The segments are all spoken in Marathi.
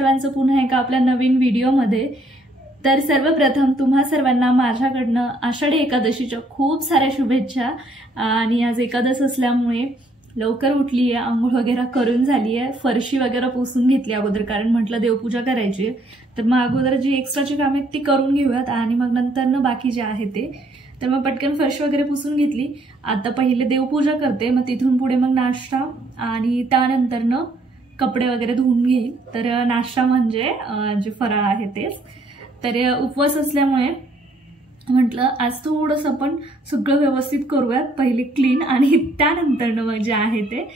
सर्वांचं पुन्हा एका आपल्या नवीन व्हिडिओमध्ये। तर सर्वप्रथम तुम्हा सर्वांना माझ्याकडनं आषाढी एकादशीच्या खूप साऱ्या शुभेच्छा। आणि आज एकादश असल्यामुळे लवकर उठली आहे, आंघोळ वगैरे करून झाली आहे, फरशी वगैरे पुसून घेतली अगोदर, कारण म्हटलं देवपूजा करायची आहे। तर मग अगोदर जी एक्स्ट्राची कामे आहेत ती करून घेऊयात आणि मग नंतर बाकी जे आहे ते। तर मग पटकन फरशी वगैरे पुसून घेतली। आता पहिले देवपूजा करते, मग तिथून पुढे मग नाश्ता आणि त्यानंतर कपडे वगैरे धुवून घेईल। तर नाश्ता म्हणजे जे फराळ आहे तेच। तर उपवास असल्यामुळे म्हटलं आज थोडंसं आपण सगळं व्यवस्थित करूयात, पहिले क्लीन आणि त्यानंतर मग जे आहे ते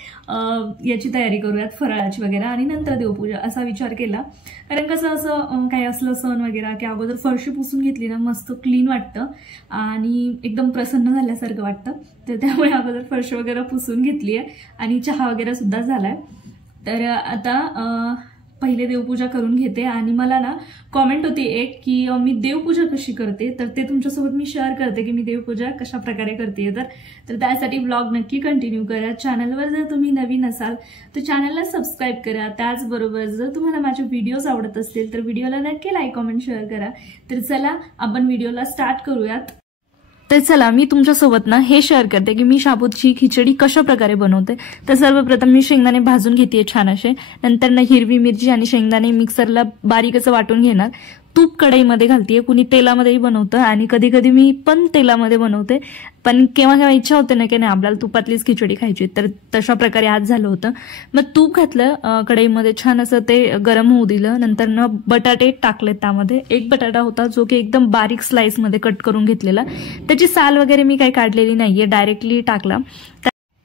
याची तयारी करूयात फराळाची वगैरे आणि नंतर देवपूजा, असा विचार केला। कारण कसं असं काही असलं सण वगैरे की अगोदर फरशी पुसून घेतली ना मस्त क्लीन वाटतं आणि एकदम प्रसन्न झाल्यासारखं वाटतं। तर त्यामुळे अगोदर फरशी वगैरे पुसून घेतली आहे आणि चहा वगैरे सुद्धा झालाय। तर आता पहिले देवपूजा करून घेते। आणि मला ना कमेंट होती एक की मी देवपूजा कशी करते, तर ते तुमच्यासोबत मी शेअर करते की मी देवपूजा कशा प्रकारे करते। तर त्यासाठी ब्लॉग नक्की कंटिन्यू करा। चॅनलवर जर तुम्ही नवीन असाल तर चॅनलला सबस्क्राईब करा। त्याचबरोबर जर तुम्हाला माझे व्हिडिओज आवडत असतील तर व्हिडिओला नक्की लाईक कमेंट शेअर करा। तर चला आपण व्हिडिओला स्टार्ट करूयात। तर चला मी तुमच्यासोबत ना हे शेअर करते की मी शाबूची खिचडी कशा प्रकारे बनवते। तर सर्वप्रथम मी शेंगदाणे भाजून घेते छान असे, नंतर ना हिरवी मिरची आणि शेंगदाणे मिक्सरला बारीक असं वाटून घेणार। तूप कढईमध्ये घालते, कुणी तेलामध्येही बनवतं आणि कधी कधी मी पण तेलामध्ये बनवते, पण केव्हा केव्हा इच्छा होते ना की नाही आपल्याला तुपातलीच खिचडी खायची। तर तशा प्रकारे आज झालं होतं। मग तूप घातलं कढईमध्ये, छान असं ते गरम होऊ दिलं। नंतर ना बटाटे टाकले, त्यामध्ये एक बटाटा होता जो की एकदम बारीक स्लाइस मध्ये कट करून घेतलेला, त्याची साल वगैरे मी काही काढलेली नाहीये, डायरेक्टली टाकला।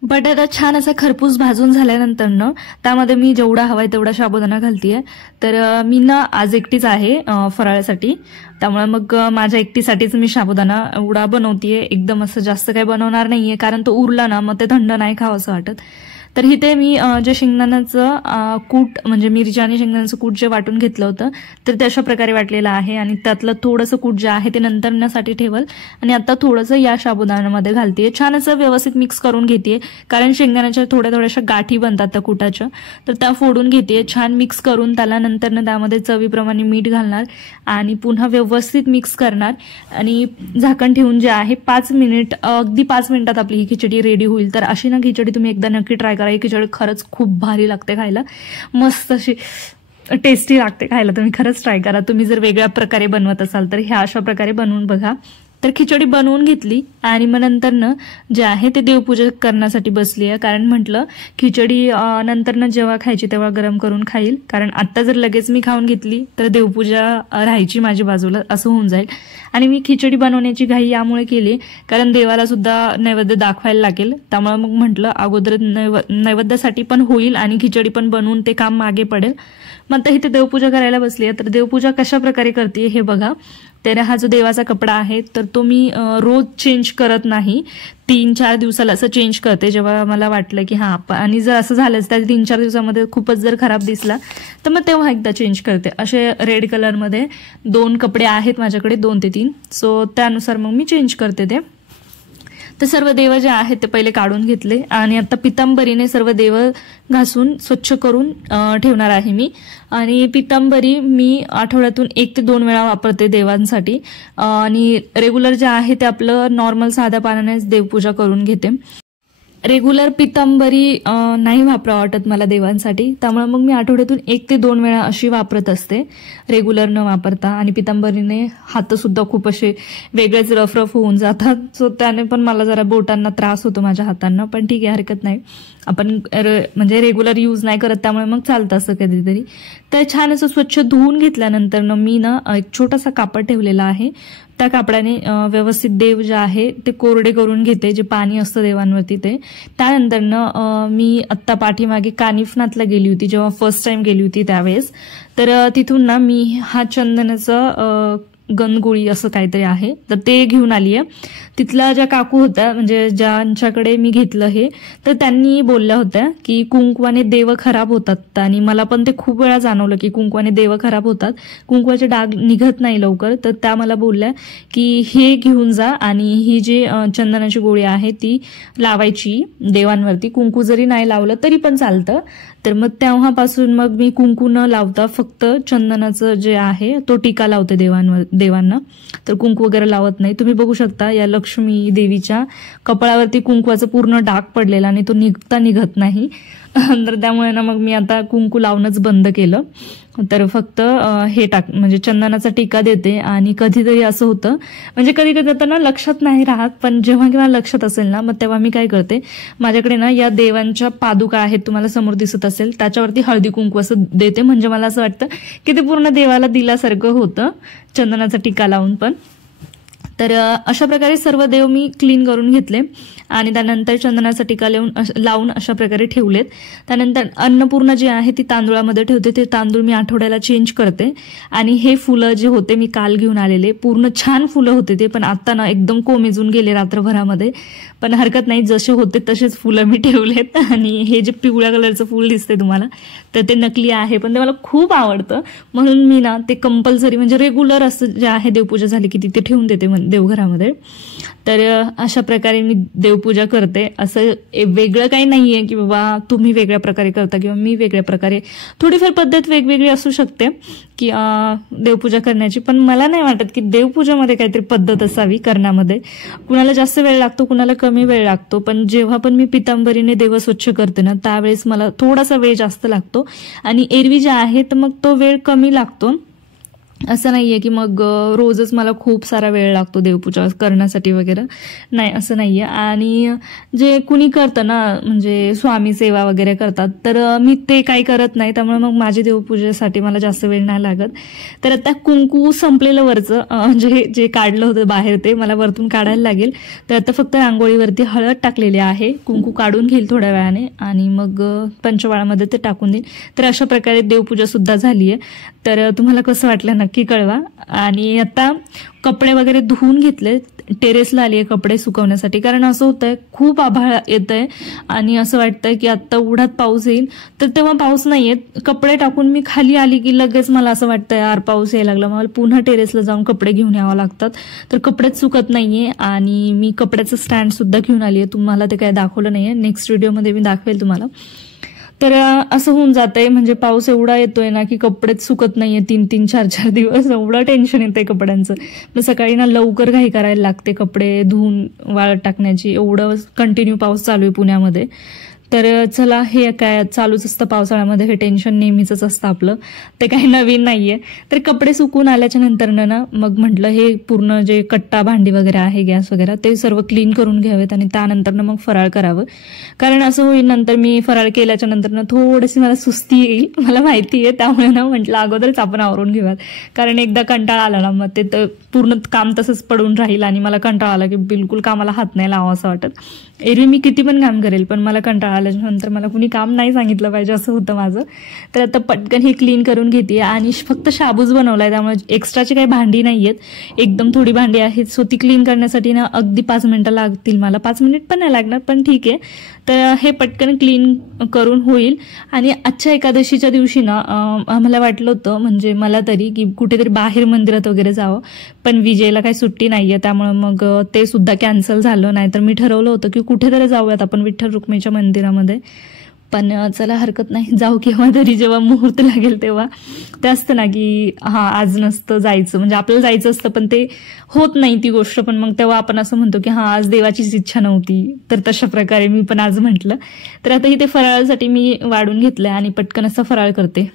बटाटा छान असा खरपूस भाजून झाल्यानंतर ना त्यामध्ये मी जेवढा हवाय तेवढा साबुदाणा घालतीये। तर मी ना आज एकटीच आहे फराळासाठी, त्यामुळे मग माझ्या एकटीसाठीच मी साबुदाणा एवढा बनवतीये, एकदम असं जास्त काही बनवणार नाहीये, कारण तो उरला ना मग ते थंड नाही खावंसं वाटत। तर इथे मी जे शेंगदाण्याचं कूट म्हणजे मिरची आणि शेंगदाण्याचं कूट जे वाटून घेतलं होतं तर ते अशा प्रकारे वाटलेलं आहे आणि त्यातलं थोडंसं कूट जे आहे ते नंतरसाठी ठेवल आणि आता थोडंसं या साबुदाण्यामध्ये घालतेय, छान असं व्यवस्थित मिक्स करून घेतेय, कारण शेंगदाण्याच्या थोड्या थोड्याशा गाठी बनतात त्या कुटाच्या, तर त्या फोडून घेतेय, छान मिक्स करून त्याला नंतर त्यामध्ये चवीप्रमाणे मीठ घालणार आणि पुन्हा व्यवस्थित मिक्स करणार आणि झाकण ठेवून जे आहे 5 मिनिट, अगदी 5 मिनिटात आपली ही खिचडी रेडी होईल। तर अशी ना खिचडी तुम्ही एकदा नक्की ट्राय करा, ही खिचडी खरंच खूप भारी लागते खायला, मस्त अशी टेस्टी लागते खायला। तुम्ही खरंच ट्राय करा, तुम्ही जर वेगळ्या प्रकारे बनवत असाल तर ह्या अशा प्रकारे बनवून बघा। तर खिचडी बनवून घेतली आणि मग नंतर जे आहे ते देवपूजा करण्यासाठी बसली आहे, कारण म्हटलं खिचडी नंतर जेव्हा खायची तेव्हा गरम करून खाईल, कारण आता जर लगेच मी खाऊन घेतली तर देवपूजा राहायची माझी बाजूला, असं होऊन जाईल। आणि मी खिचडी बनवण्याची घाई यामुळे केली कारण देवाला सुद्धा नैवेद्य दाखवायला लागेल, त्यामुळे मग म्हटलं अगोदर नैवेद्यासाठी पण होईल आणि खिचडी पण बनवून ते काम मागे पडेल। मग आता इथे देवपूजा करायला बसली आहे। तर देवपूजा कशा प्रकारे करते हे बघा। तर हा जो देवाचा कपडा आहे तर तो मी रोज चेंज करत नाही, 3-4 दिवसाला असं चेंज करते, जेव्हा मला वाटलं की हा, आणि जर असं झालंच त्या 3-4 दिवसामध्ये खूपच जर खराब दिसला तर मग तेव्हा एकदा चेंज करते। असे रेड कलरमध्ये 2 कपडे आहेत माझ्याकडे, 2 ते 3, सो त्यानुसार मग मी चेंज करते ते। तर सर्व देव जे आहेत ते पहिले काढून घेतले आणि आता पितांबरीने सर्व देव घासून स्वच्छ करून ठेवणार आहे मी। आणि पितांबरी मी आठवड्यातून 1 ते 2 वेळा वापरते देवांसाठी आणि रेग्युलर जे आहे ते आपलं नॉर्मल साध्या पाण्यानेच देवपूजा करून घेते। रेग्युलर पितांबरी नाही वापरा वाटत मला देवांसाठी, त्यामुळे मग मी आठवड्यातून 1 ते 2 वेळा अशी वापरत असते रेग्युलर न वापरता। आणि पितांबरीने हात सुद्धा खूप असे वेगळेच रफ होऊन जातात, सो त्याने पण मला जरा बोटांना त्रास होतो माझ्या हातांना, पण ठीक आहे हरकत नाही, आपण म्हणजे रेग्युलर यूज नाही करत त्यामुळे मग चालतं असं कधीतरी। तर छान असं स्वच्छ धुवून घेतल्यानंतर मी एक छोटासा कापड ठेवलेला आहे, त्या कापडाने व्यवस्थित देव जे आहे ते कोरडे करून घेते, जे पाणी असतं देवांवरती ते। त्यानंतर मी आत्ता पाठीमागे कानिफनाथला गेली होती, जेव्हा फर्स्ट टाइम गेली होती त्यावेळेस, तर तिथून मी हा चंदनाचं गणगोळी असं काहीतरी आहे तर ते घेऊन आली आहे। तिथल्या ज्या काकू होत्या म्हणजे ज्यांच्याकडे मी घेतलं हे, तर त्यांनी बोलल्या होत्या की कुंकवाने देव खराब होतात आणि मला पण ते खूप वेळा जाणवलं की कुंकवाने देव खराब होतात, कुंकवाचे डाग निघत नाही लवकर। तर त्या मला बोलल्या की हे घेऊन जा आणि ही जी चंदनाची गोळी आहे ती लावायची देवांवरती, कुंकू जरी नाही लावलं तरी पण चालतं। तर मग तेव्हापासून मग मी कुंकू न लावता फक्त चंदनाचं जे आहे तो टीका लावते देवांना. तर कुंकू वगैरे लावत नाही. तुम्ही बघू शकता या लक्ष्मी देवीच्या कपाळावरती कुंकवाचं पूर्ण डाग पडलेला आणि तो निघत नाही. तर त्यामुळे ना मग मी आता कुंकू लावणंच बंद केलं. तर फक्त हे म्हणजे चंदनाचा टीका देते. आणि कधीतरी असं होतं म्हणजे कधी कधी आता ना लक्षात नाही राहत, पण जेव्हा केव्हा लक्षात असेल ना मग तेव्हा मी काय करते, माझ्याकडे ना या देवांच्या पादुका आहेत, तुम्हाला समोर दिसत असेल, त्याच्यावरती हळदी कुंकू असं देते. म्हणजे मला असं वाटतं की ते पूर्ण देवाला दिल्यासारखं होतं चंदनाचा टीका लावून पण. तर अशा प्रकारे सर्व देव मी क्लीन करून घेतले आणि त्यानंतर चंदनाचा टीका लावून अशा प्रकारे ठेवलेत. त्यानंतर अन्नपूर्णा जी आहे ती तांदूळामध्ये ठेवते. ते तांदूळ मी आठवड्याला चेंज करते. आणि हे फुलं जे होते मी काल घेऊन आलेले, पूर्ण छान फुलं होते ते, पण आता ना एकदम कोमेजून गेले रात्रभरामध्ये. पण हरकत नाही, जसे होते तसेच फुलं मी ठेवलेत. आणि हे जे पिवळ्या कलरचं फुल दिसते तुम्हाला, तर ते नकली आहे, पण ते मला खूप आवडतं, म्हणून मी ना ते कंपल्सरी म्हणजे रेग्युलर असं जे आहे देवपूजा झाली की तिथे ठेवून देते देवघरामध्ये. तर अशा प्रकारे मी देवपूजा करते. असं वेगळं काही नाहीये की बाबा तुम्ही वेगळ्या प्रकारे करता किंवा मी वेगळ्या प्रकारे. थोडीफार पद्धत वेगवेगळी असू शकते की देवपूजा करण्याची, पण मला नाही वाटत की देवपूजामध्ये काहीतरी पद्धत असावी करण्यामध्ये. कुणाला जास्त वेळ लागतो, कुणाला कमी वेळ लागतो. पण जेव्हा पण मी पितांबरीने देव स्वच्छ करते ना त्यावेळेस मला थोडासा वेळ जास्त लागतो आणि एरवी जे आहे तर मग तो वेळ कमी लागतो. असं नाहीये की मग रोजच मला खूप सारा वेळ लागतो देवपूजा करण्यासाठी वगैरे, नाही असं नाहीये. आणि जे कुणी करतं ना म्हणजे स्वामी सेवा वगैरे करतात, तर मी ते काही करत नाही, त्यामुळे मग माझी देवपूजेसाठी मला जास्त वेळ नाही लागत. तर आता कुंकू संपलेलं वरचं जे काढलं होतं बाहेर ते मला वरतून काढायला लागेल. तर आता फक्त रांगोळीवरती हळद टाकलेली आहे, कुंकू काढून घेईल थोड्या वेळाने आणि मग पंचवाळामध्ये ते टाकून देईल. तर अशा प्रकारे देवपूजा सुद्धा झाली आहे. तर तुम्हाला कसं वाटलं नक्की कळवा. आणि आता कपडे वगैरे धुवून घेतले, टेरेसला आली आहे कपडे सुकवण्यासाठी, कारण असं होतंय खूप आभाळ येतंय आणि असं वाटतंय की आत्ता उघडात पाऊस येईल, तर तेव्हा पाऊस नाही येत. कपडे टाकून मी खाली आली की लगेच मला असं वाटतंय यार पाऊस यायला लागला, मला पुन्हा टेरेसला जाऊन कपडे घेऊन यावं लागतात. तर कपडेच सुकत नाहीये. आणि मी कपड्याचं स्टँड सुद्धा घेऊन आली आहे, तुम्हाला ते काय दाखवलं नाहीये, नेक्स्ट व्हिडिओमध्ये मी दाखवेल तुम्हाला. तर असं होऊन जातंय म्हणजे पाऊस एवढा येतोय ना की कपडेच सुकत नाहीये 3-3, 4-4 दिवस. एवढं टेन्शन येतंय कपड्यांचं. मग सकाळी ना लवकर घाई करायला लागते कपडे धुवून वाळत टाकण्याची, एवढं कंटिन्यू पाऊस चालू आहे पुण्यामध्ये. तर चला, हे काय चालूच असतं पावसाळ्यामध्ये, हे टेन्शन नेहमीच असतं आपलं, ते काही नवीन नाहीये. तर कपडे सुकून आल्याच्या नंतर ना मग म्हटलं हे पूर्ण जे कट्टा भांडी वगैरे आहे गॅस वगैरे ते सर्व क्लीन करून घ्यावेत आणि त्यानंतर मग फराळ करावं. कारण असं होईल नंतर मी फराळ केल्याच्या नंतर थोडीशी मला सुस्ती येईल, मला माहिती आहे. त्यामुळे ना म्हटलं अगोदरच आपण आवरून घेऊयात, कारण एकदा कंटाळा आला ना मग ते पूर्ण काम तसंच पडून राहील आणि मला कंटाळा आला की बिलकुल कामाला हात नाही लावा असं वाटत. एरवी मी किती पण काम करेल, पण मला कंटाळा आल्यानंतर मला कुणी काम नाही सांगितलं पाहिजे असं होतं माझं. तर आता पटकन हे क्लीन करून घेते. आणि फक्त शाबूच बनवलाय, त्यामुळे एक्स्ट्राची काही भांडी नाही आहेत, एकदम थोडी भांडी आहेत. सो ती क्लीन करण्यासाठी ना अगदी 5 मिनिटं लागतील मला, 5 मिनिट पण नाही लागणार, पण ठीक आहे. तर हे पटकन क्लीन करून होईल. आणि आजच्या एकादशीच्या दिवशी ना आम्हाला वाटलं होतं, म्हणजे मला तरी, की कुठेतरी बाहेर मंदिरात वगैरे जावं, पण विजयला काही सुट्टी नाहीये, त्यामुळे मग ते सुद्धा कॅन्सल झालं. नाहीतर मी ठरवलं होतं की कुठेतरी जाऊयात आपण विठ्ठल रुक्मिणीच्या मंदिरामध्ये. पण चला हरकत नाही, जाऊ केव्हा तरी, जेव्हा मुहूर्त लागेल तेव्हा. ते असतं ना की आज नसतं जायचं, म्हणजे आपल्याला जायचं असतं पण ते होत नाही ती गोष्ट, पण मग तेव्हा आपण असं म्हणतो की आज देवाचीच इच्छा नव्हती. तर तशा प्रकारे मी पण आज म्हटलं. तर आता इथे फराळासाठी मी वाढून घेतलंय आणि पटकन असं फराळ करते.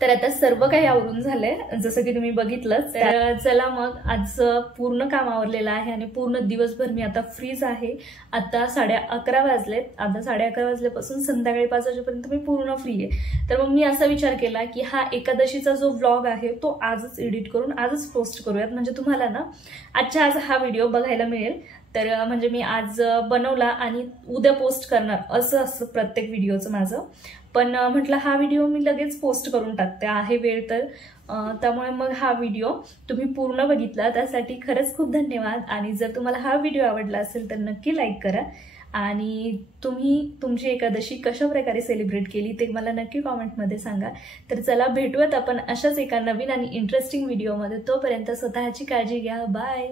तर आता सर्व काही आवरून झालंय, जसं की तुम्ही बघितलंच. तर चला मग आज पूर्ण काम आवरलेलं आहे आणि पूर्ण दिवसभर मी आता फ्रीज आहे. आता 11:30 वाजलेत. आता 11:30 वाजल्यापासून संध्याकाळी 5 वाजेपर्यंत मी पूर्ण फ्री आहे. तर मग मी असा विचार केला की हा एकादशीचा जो व्लॉग आहे तो आजच एडिट करून आजच पोस्ट करूयात, म्हणजे तुम्हाला ना आजच्या आज हा व्हिडिओ बघायला मिळेल. तर म्हणजे मी आज बनवला आणि उद्या पोस्ट करणार असं असतं प्रत्येक व्हिडिओचं माझं. पण म्हटलं हा व्हिडिओ मी लगेच पोस्ट करून टाकते, आहे वेळ तर. त्यामुळे मग हा व्हिडिओ तुम्ही पूर्ण बघितला त्यासाठी खरंच खूप धन्यवाद. आणि जर तुम्हाला हा व्हिडिओ आवडला असेल तर नक्की लाईक करा. आणि तुम्ही तुमची एकादशी कशा प्रकारे सेलिब्रेट केली ते मला नक्की कॉमेंटमध्ये सांगा. तर चला, भेटूयात आपण अशाच एका नवीन आणि इंटरेस्टिंग व्हिडिओमध्ये. तोपर्यंत स्वतःची काळजी घ्या. बाय.